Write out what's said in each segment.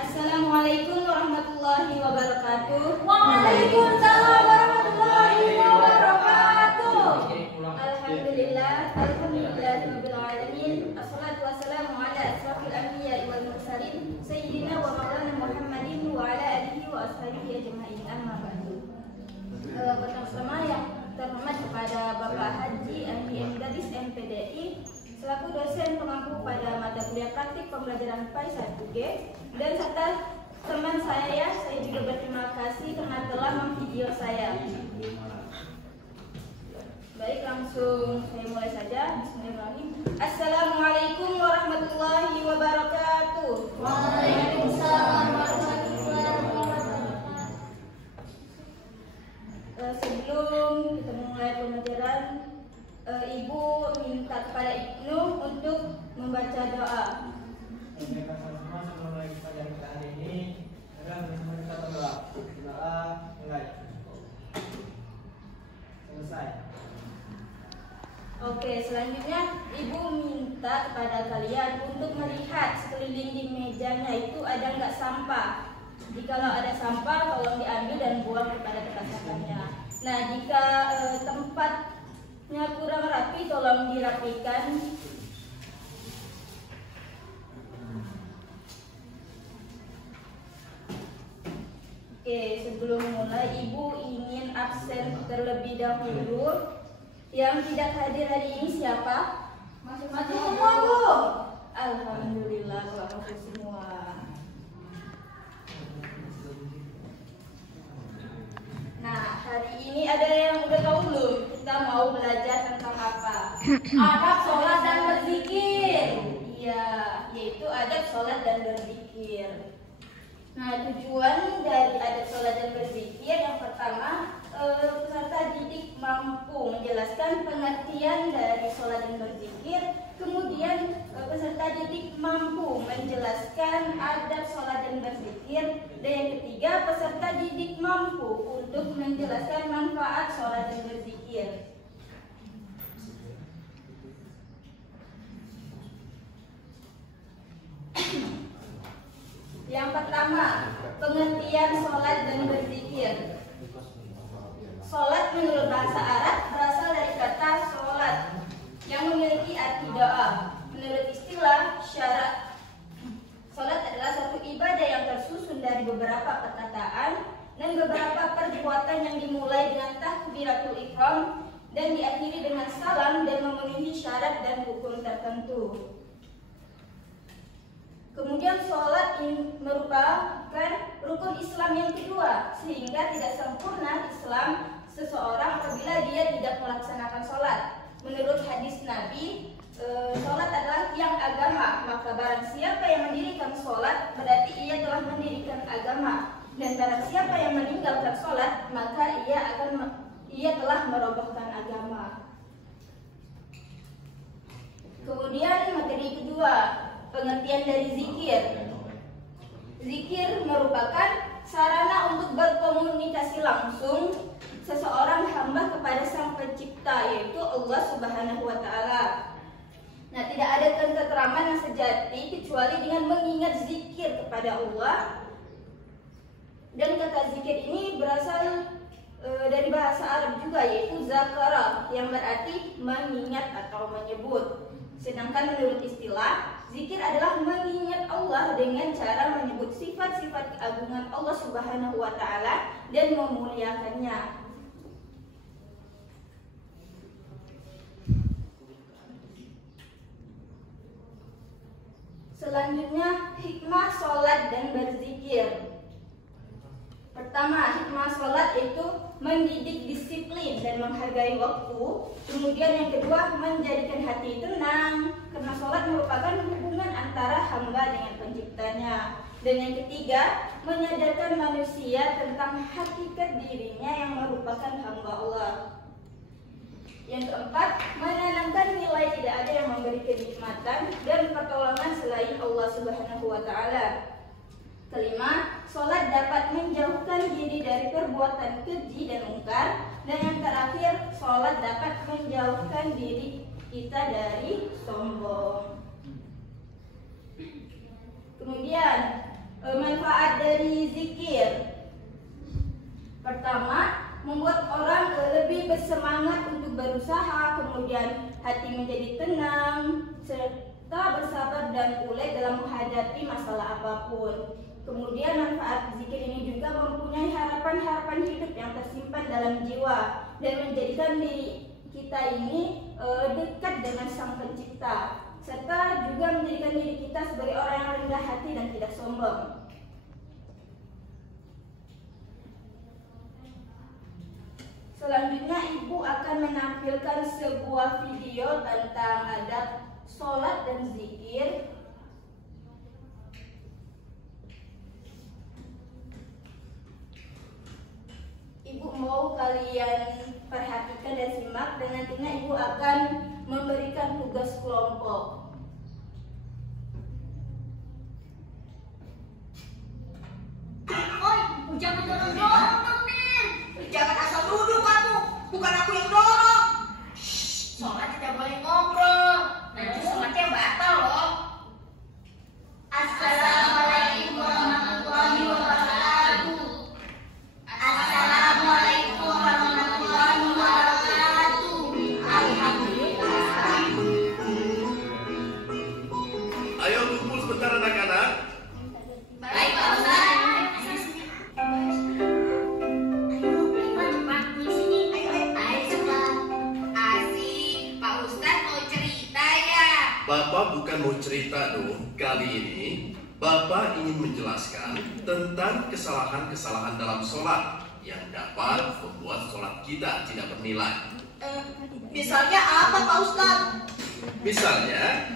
Assalamualaikum warahmatullahi wabarakatuh. Waalaikumsalam warahmatullahi wabarakatuh. Alhamdulillah, alhamdulillahirabbil alamin. Assalatu wassalamu ala asrofil anbiya'i wal mursalin sayyidina wa maulana Muhammadin wa ala alihi wa ashabihi ajma'in. Amma ba'du. Pertama-tama yang terhormat kepada Bapak Haji Andi Gadis MPDI selaku dosen pengampu pada mata kuliah praktik pembelajaran PAI 1G, dan serta teman saya juga berterima kasih karena telah memvideo saya. Baik, langsung saya mulai saja. Bismillahirrahmanirrahim. Assalamualaikum warahmatullahi wabarakatuh. Waalaikumsalam warahmatullahi wabarakatuh. Sebelum kita mulai pembelajaran, Ibu minta kepada Ibnu untuk membaca doa. Mereka semua sebelum mulai pelajaran hari ini, adalah bersama kita berdoa. Doa mulai. Selesai. Oke, selanjutnya Ibu minta kepada kalian untuk melihat sekeliling di mejanya itu ada nggak sampah. Jikalau ada sampah, tolong diambil dan buang kepada tempat sampahnya. Nah, jika tempatnya kurang rapi, tolong dirapikan. Oke, sebelum mulai, Ibu ingin absen terlebih dahulu. Yang tidak hadir hari ini siapa? Masuk semua, Bu. Alhamdulillah, masuk semua. Nah, hari ini ada yang udah tahu belum? Kita mau belajar tentang apa? Adab sholat dan berzikir. Iya, yaitu adab sholat dan berzikir. Nah, tujuan dari adab sholat dan berzikir yang pertama, peserta didik mampu menjelaskan pengertian dari sholat dan berzikir. Kemudian peserta didik mampu menjelaskan adab sholat dan berzikir. Dan yang ketiga, peserta didik mampu untuk menjelaskan manfaat sholat dan berzikir. Yang pertama, pengertian sholat dan berzikir. Sholat menurut bahasa Arab berasal dari kata sholat yang memiliki arti doa. Menurut istilah syarak, sholat adalah suatu ibadah yang tersusun dari beberapa perkataan dan beberapa perbuatan yang dimulai dengan takbiratul ihram dan diakhiri dengan salam dan memenuhi syarat dan hukum tertentu. Kemudian sholat merupakan rukun Islam yang kedua, sehingga tidak sempurna Islam seseorang apabila dia tidak melaksanakan sholat. Menurut hadis Nabi, sholat adalah tiang agama, maka barang siapa yang mendirikan sholat berarti ia telah mendirikan agama, dan barang siapa yang meninggalkan sholat maka ia telah merobohkan agama. Kemudian materi kedua, pengertian dari zikir. Zikir merupakan sarana untuk berkomunikasi langsung seseorang hamba kepada Sang Pencipta, yaitu Allah Subhanahu wa Ta'ala. Nah, tidak ada ketenteraman yang sejati kecuali dengan mengingat zikir kepada Allah. Dan kata zikir ini berasal dari bahasa Arab juga, yaitu zakara, yang berarti mengingat atau menyebut. Sedangkan menurut istilah, zikir adalah mengingat Allah dengan cara menyebut sifat-sifat keagungan Allah Subhanahu wa Ta'ala dan memuliakannya. Selanjutnya, hikmah sholat dan berzikir. Pertama, hikmah sholat itu mendidik disiplin dan menghargai waktu. Kemudian yang kedua, menjadikan hati tenang, karena sholat merupakan hubungan antara hamba dengan penciptanya. Dan yang ketiga, menyadarkan manusia tentang hakikat dirinya yang merupakan hamba Allah. Yang keempat, menanamkan nilai tidak ada yang memberi kenikmatan dan pertolongan selain Allah Subhanahu wa Ta'ala. Kelima, sholat dapat menjauhkan diri dari perbuatan keji dan mungkar. Dan yang terakhir, sholat dapat menjauhkan diri kita dari sombong. Kemudian manfaat dari zikir. Pertama, membuat orang lebih bersemangat untuk berusaha, kemudian hati menjadi tenang, serta bersabar dan ulet dalam menghadapi masalah apapun. Kemudian manfaat zikir ini juga mempunyai harapan-harapan hidup yang tersimpan dalam jiwa dan menjadikan diri kita ini dekat dengan Sang Pencipta, serta juga menjadikan diri kita sebagai orang yang rendah hati dan tidak sombong. Selanjutnya ibu akan menampilkan sebuah video tentang adab sholat dan zikir. Ibu mau kalian perhatikan dan simak, dan nantinya ibu akan memberikan tugas kelompok. Oi, jangan dorong-dorong dong, Nin. Jangan asal duduk kamu, bukan aku yang dorong. Sholat tidak boleh ngobrol. Nanti sholatnya batal loh. Assalamualaikum warahmatullahi wabarakatuh. Assalamualaikum warahmatullahi wabarakatuh. Alhamdulillah. Ayo kumpul sebentar anak-anak. Baik, Pak Ustaz. Bapak bukan mau cerita dong. Kali ini Bapak ingin menjelaskan tentang kesalahan-kesalahan dalam sholat yang dapat membuat sholat kita tidak bernilai. Misalnya apa Pak Ustadz? Misalnya,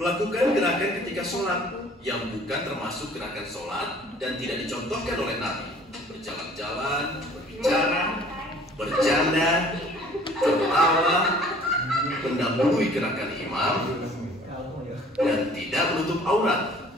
melakukan gerakan ketika sholat yang bukan termasuk gerakan sholat dan tidak dicontohkan oleh Nabi. Berjalan-jalan, berbicara, bercanda, tertawa, mendahului gerakan imam, dan tidak menutup aurat.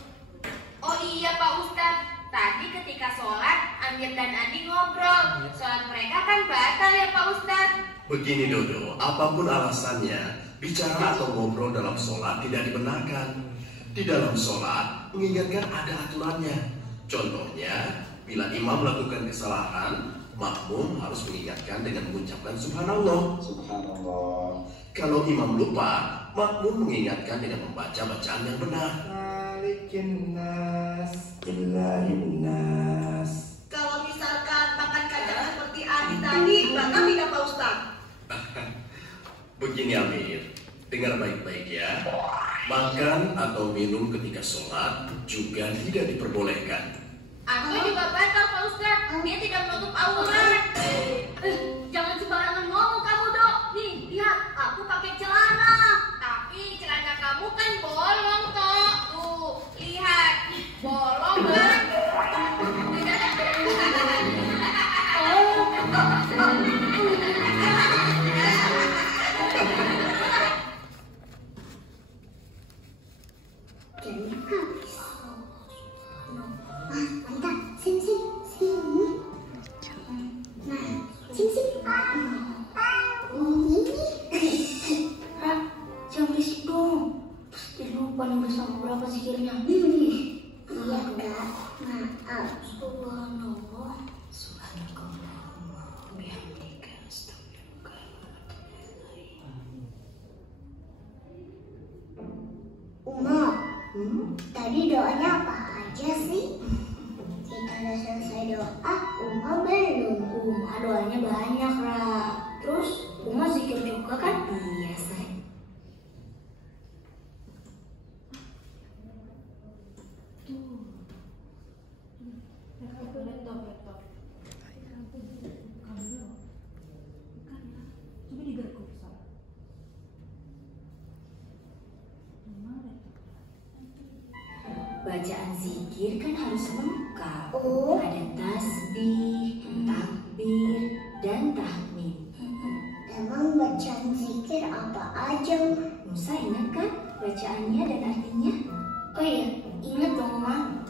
Oh iya Pak Ustadz, tadi ketika sholat Amir dan Andi ngobrol. Sholat mereka kan batal ya Pak Ustadz. Begini Dodo, apapun alasannya, bicara atau ngobrol dalam sholat tidak dibenarkan. Di dalam sholat mengingatkan ada aturannya. Contohnya, bila imam melakukan kesalahan, makmum harus mengingatkan dengan mengucapkan subhanallah. Subhanallah. Kalau imam lupa, makmum mengingatkan dengan membaca bacaan yang benar. Malikin nas, ilahin nas. Kalau misalkan makan kacang seperti Adi tadi, batal tidak Pak Ustadz? Begini Amir, dengar baik-baik ya. Makan atau minum ketika sholat juga tidak diperbolehkan. Aku juga batal Pak Ustadz, dia tidak menutup aurat. Jangan sembarangan ngomong kamu Dok. Nih, lihat, aku pakai celana. Tapi celana kamu kan bolong toh. Tuh, lihat, bolong kan? Jangan berisik dong. Pasti lupa nih bersama berapa zikirnya. Iya enggak, maaf. Subhanallah. Subhanallah. Bihamdika astaghfiruka. Umar, tadi doanya apa aja sih? Kita udah selesai doa, Umar belum. Umar doanya banyak, Ra. Terus Umar zikir juga kan? Iya, say. Bacaan zikir kan harus lengkap. Oh. Ada tasbih, takbir, dan tahmid. Emang bacaan zikir apa aja, Ma? Musa ingat kan bacaannya dan artinya? Oh iya, ingat dong, Ma.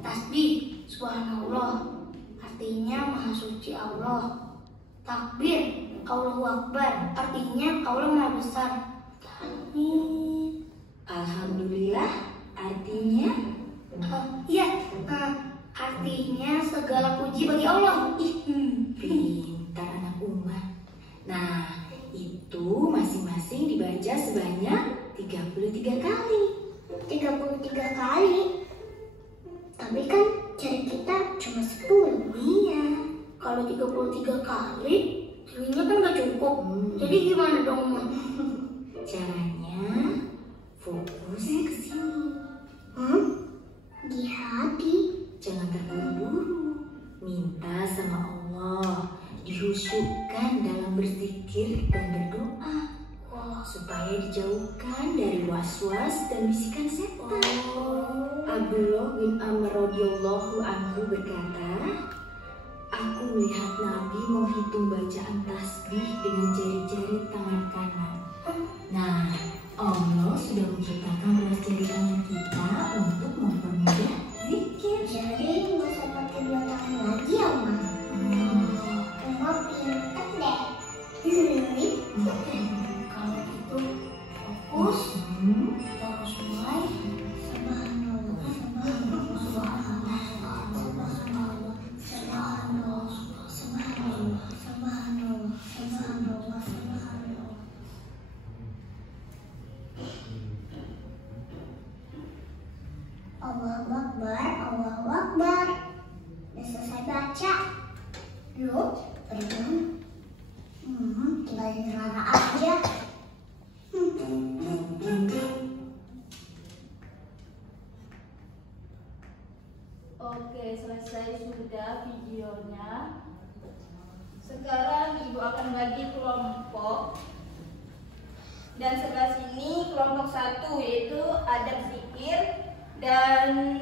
Tasbih, subhanallah, artinya maha suci Allah. Takbir, Allahu Akbar, artinya Allah maha besar. Tahmid, alhamdulillah, artinya Iya, artinya segala puji bagi Allah. Pintar anak umat. Nah, itu masing-masing dibaca sebanyak 33 kali. 33 kali. Tapi kan jari kita cuma 10. Iya, kalau 33 kali, jarinya kan gak cukup. Jadi gimana dong, Ma? Caranya fokus ke sini. Di hati. Jangan terburu-buru. Minta sama Allah, dihusyukkan dalam berzikir dan berdoa. Supaya dijauhkan dari was-was dan bisikan setan. Abdullah bin Amr radhiyallahu anhu berkata, aku melihat Nabi menghitung bacaan tasbih dengan jari-jari tangan kanan. Nah, Allah sudah menciptakan belas jari tangan kita untuk mempermudah zikir. Jadi nggak usah pakai 2 tangan lagi ya, Ma? Oma pintar deh. Kalau gitu, fokus. Terus mulai. Allahu Akbar, Allahu Akbar. Udah selesai baca. Yuk, bagaimana? Tinggal dirara aja. Oke, selesai sudah videonya. Sekarang Ibu akan bagi kelompok. Dan sebelah sini kelompok 1 yaitu adab zikir, dan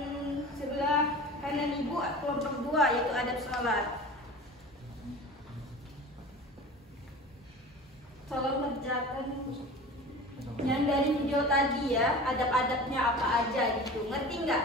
sebelah kanan Ibu kelompok 2 yaitu adab sholat. Tolong kerjakan yang dari video tadi ya, adab-adabnya apa aja gitu, ngerti nggak?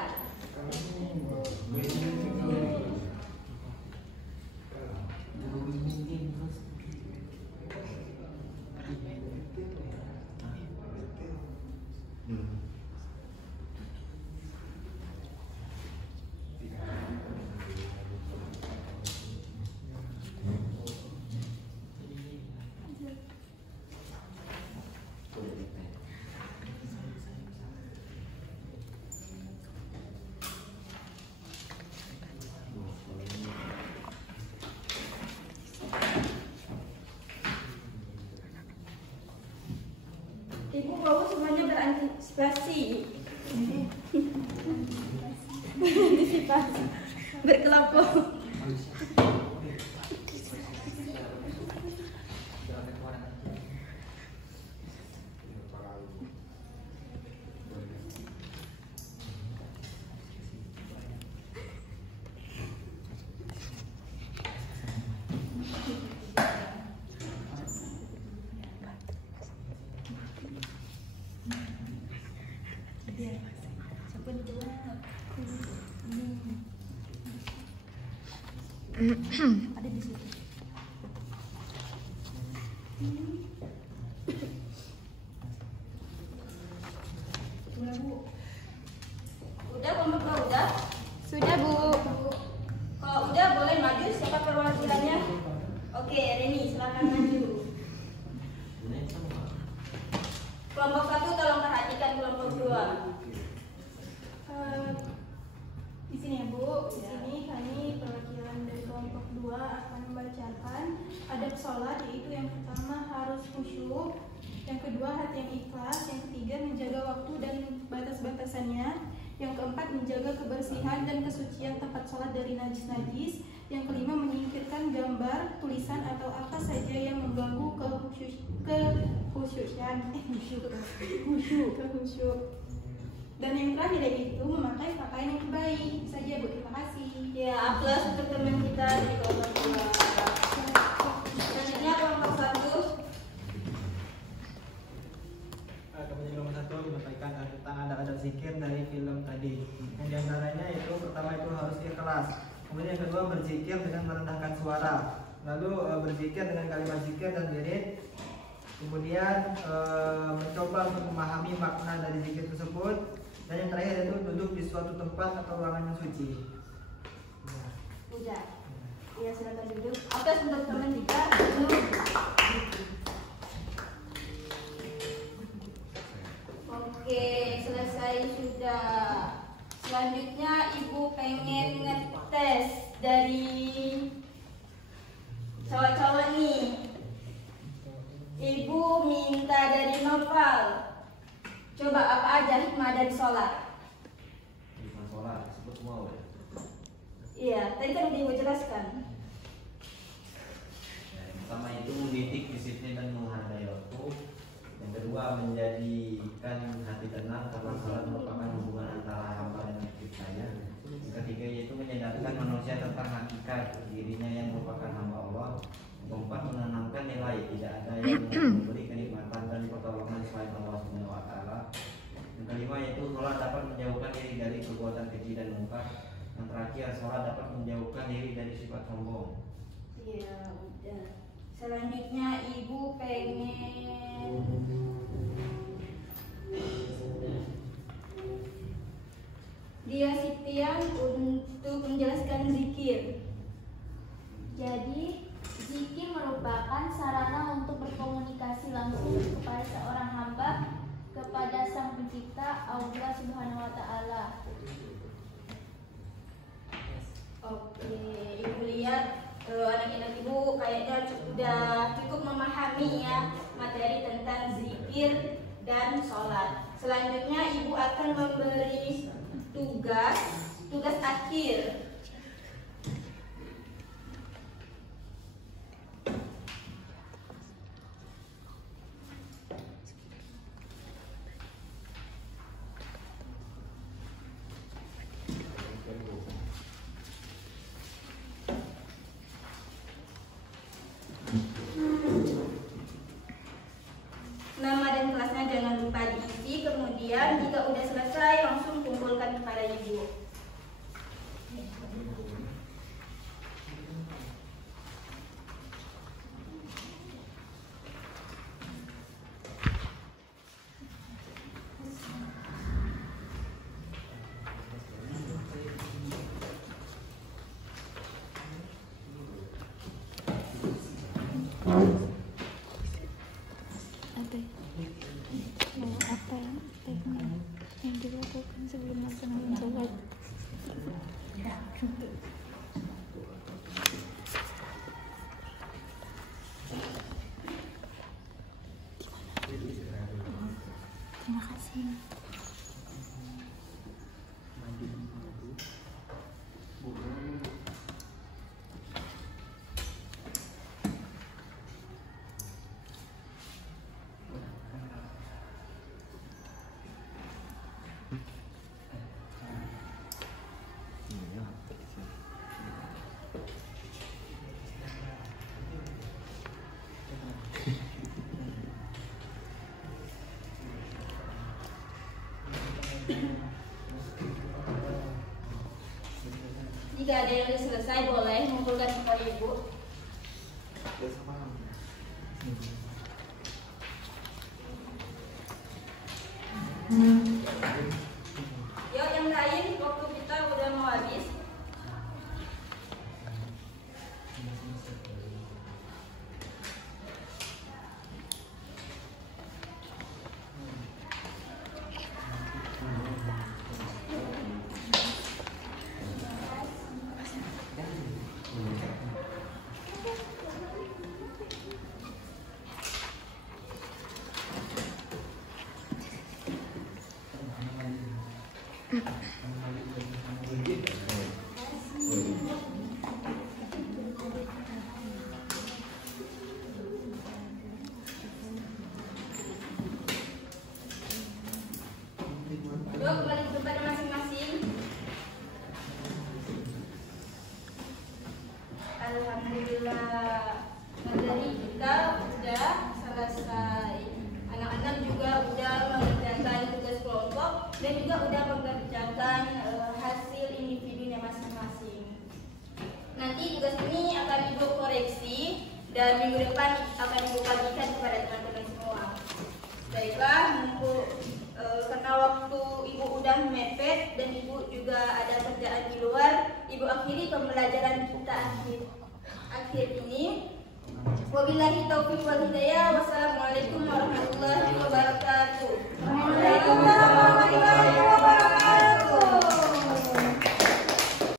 Ibu mau semuanya berantisipasi. Berantisipasi. Berkelompok. Ada di situ. Udah kelompok dua udah? Sudah Bu. Kalau udah boleh maju, siapa perwakilannya? Oke, Reni silakan maju. Kelompok 1 tolong perhatikan kelompok 2. Di sini ya Bu, di sini kami perwakilan dari kelompok 2 akan membacakan adab sholat, yaitu yang pertama harus khusyuk, yang kedua hati yang ikhlas, yang ketiga menjaga waktu dan batas-batasannya, yang keempat menjaga kebersihan dan kesucian tempat sholat dari najis-najis, yang kelima menyingkirkan gambar, tulisan atau apa saja yang mengganggu khusyuk. Dan yang terakhir yaitu memakai pakaian yang terbaik. Saja Bu, terima kasih. Ya, aplaus untuk teman kita di kelompok 2. Selanjutnya kelompok 1. Kemudian kelompok 1 menyampaikan tentang adab-adab zikir dari film tadi. Yang diantaranya itu pertama itu harus ikhlas. Kemudian yang kedua berzikir dengan merendahkan suara. Lalu berzikir dengan kalimat zikir dan wirid. Kemudian mencoba untuk memahami makna dari zikir tersebut. Dan yang terakhir itu duduk di suatu tempat atau ruangan yang suci. Udah. Ya, silakan duduk. Oke, untuk teman juga. Oke, selesai sudah. Selanjutnya ibu pengen ngetes dari cowok-cowok nih. Ibu minta dari Noval. Coba apa aja hikmah dari sholat? Hikmah sholat, sebut semua ya? Iya, tadi kan udah ibu jelaskan. Yang pertama itu mendidik disiplin dan menghargai waktu. Yang kedua menjadikan hati tenang karena sholat merupakan hubungan antara hamba dan penciptanya. Yang ketiga yaitu menyadarkan manusia tentang hakikat dirinya yang merupakan hamba Allah. Yang keempat menanamkan nilai tidak ada yang memberi kenikmatan dan pertolongan selain Allah Subhanahu wa Ta'ala. Yang kelima yaitu sholat dapat menjauhkan diri dari perbuatan keji dan mungkar. Yang terakhir sholat dapat menjauhkan diri dari sifat sombong. Iya, udah. Selanjutnya ibu pengen dia Sitian untuk menjelaskan zikir. Jadi, zikir merupakan sarana untuk berkomunikasi langsung kepada seorang hamba kepada Sang Pencipta Allah Subhanahu wa Ta'ala. Oke, ibu lihat anak-anak ibu kayaknya udah cukup memahami ya materi tentang zikir dan sholat. Selanjutnya ibu akan memberi tugas akhir. Nama dan kelasnya jangan lupa diisi. Kemudian jika udah selesai langsung kumpulkan kepada ibu. Apa yang dilakukan sebelum melaksanakan sholat? Terima kasih. Jika ada yang sudah selesai boleh mengumpulkan kepada ibu. Yuk yang lain, waktu kita udah mau habis. Yuk kembali ke tempat masing-masing. Alhamdulillah, materi kita udah selesai. Anak-anak juga udah mengerjakan tugas kelompok dan juga udah mengerjakan hasil ini akhir ini. Wabillahi taufiq wal hidayah. Wassalamualaikum warahmatullahi wabarakatuh.